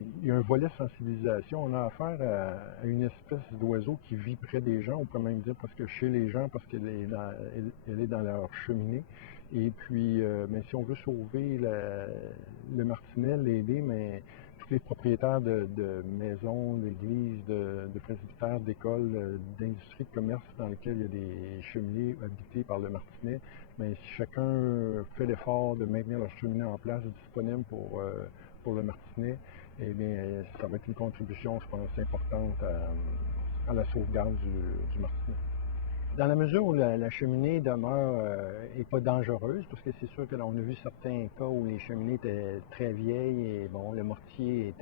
Il y a un volet sensibilisation. On a affaire à une espèce d'oiseau qui vit près des gens, on peut même dire parce que chez les gens, parce qu'elle est elle est dans leur cheminée. Et puis, mais si on veut sauver le martinet, l'aider, mais tous les propriétaires de maisons, d'églises, de presbytères, d'écoles, d'industries, de commerces dans lesquels il y a des cheminées habitées par le martinet, mais si chacun fait l'effort de maintenir leur cheminée en place, disponible pour le martinet, eh bien, ça va être une contribution, je pense, importante à la sauvegarde du martinet. Dans la mesure où la cheminée demeure et pas dangereuse, parce que c'est sûr que là, on a vu certains cas où les cheminées étaient très vieilles et bon, le mortier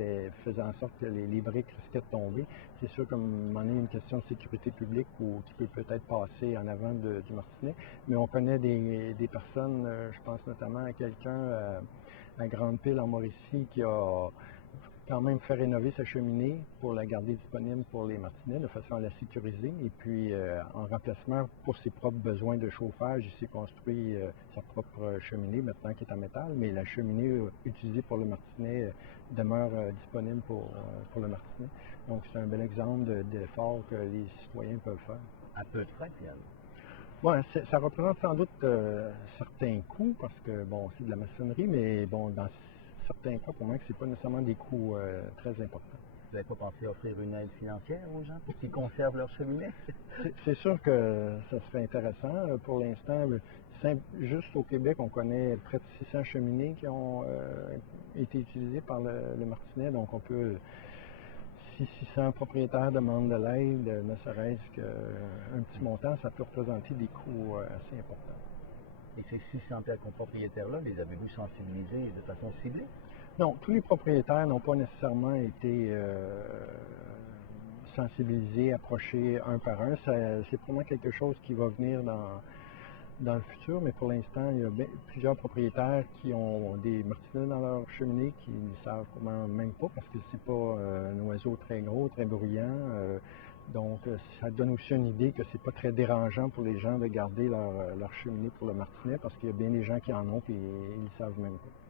faisait en sorte que les briques risquaient de tomber. C'est sûr qu'à un moment donné, il y a une question de sécurité publique qui peut peut-être passer en avant du martinet, mais on connaît des personnes, je pense notamment à quelqu'un à Grande-Pile en Mauricie qui a quand même fait rénover sa cheminée pour la garder disponible pour les martinets de façon à la sécuriser. Et puis, en remplacement pour ses propres besoins de chauffage, il s'est construit sa propre cheminée, maintenant qui est en métal, mais la cheminée utilisée pour le martinet demeure disponible pour le martinet. Donc, c'est un bel exemple d'effort que les citoyens peuvent faire. À peu de frais, finalement. Bon, ça représente sans doute certains coûts parce que bon, c'est de la maçonnerie, mais bon, dans certains cas, pour moi, c'est pas nécessairement des coûts très importants. Vous n'avez pas pensé offrir une aide financière aux gens pour qu'ils conservent leur cheminée? C'est sûr que ça serait intéressant. Pour l'instant, juste au Québec, on connaît près de 600 cheminées qui ont été utilisées par le martinet, donc on peut si 600 propriétaires demandent de l'aide, ne serait-ce qu'un petit montant, ça peut représenter des coûts assez importants. Et ces 600 propriétaires-là, les avez-vous sensibilisés de façon ciblée? Non, tous les propriétaires n'ont pas nécessairement été sensibilisés, approchés un par un. C'est vraiment quelque chose qui va venir dans le futur, mais pour l'instant, il y a plusieurs propriétaires qui ont des martinets dans leur cheminée qui ne savent comment même pas parce que c'est pas un oiseau très gros, très bruyant. Donc, ça donne aussi une idée que c'est pas très dérangeant pour les gens de garder leur cheminée pour le martinet parce qu'il y a bien des gens qui en ont et ils ne savent même pas.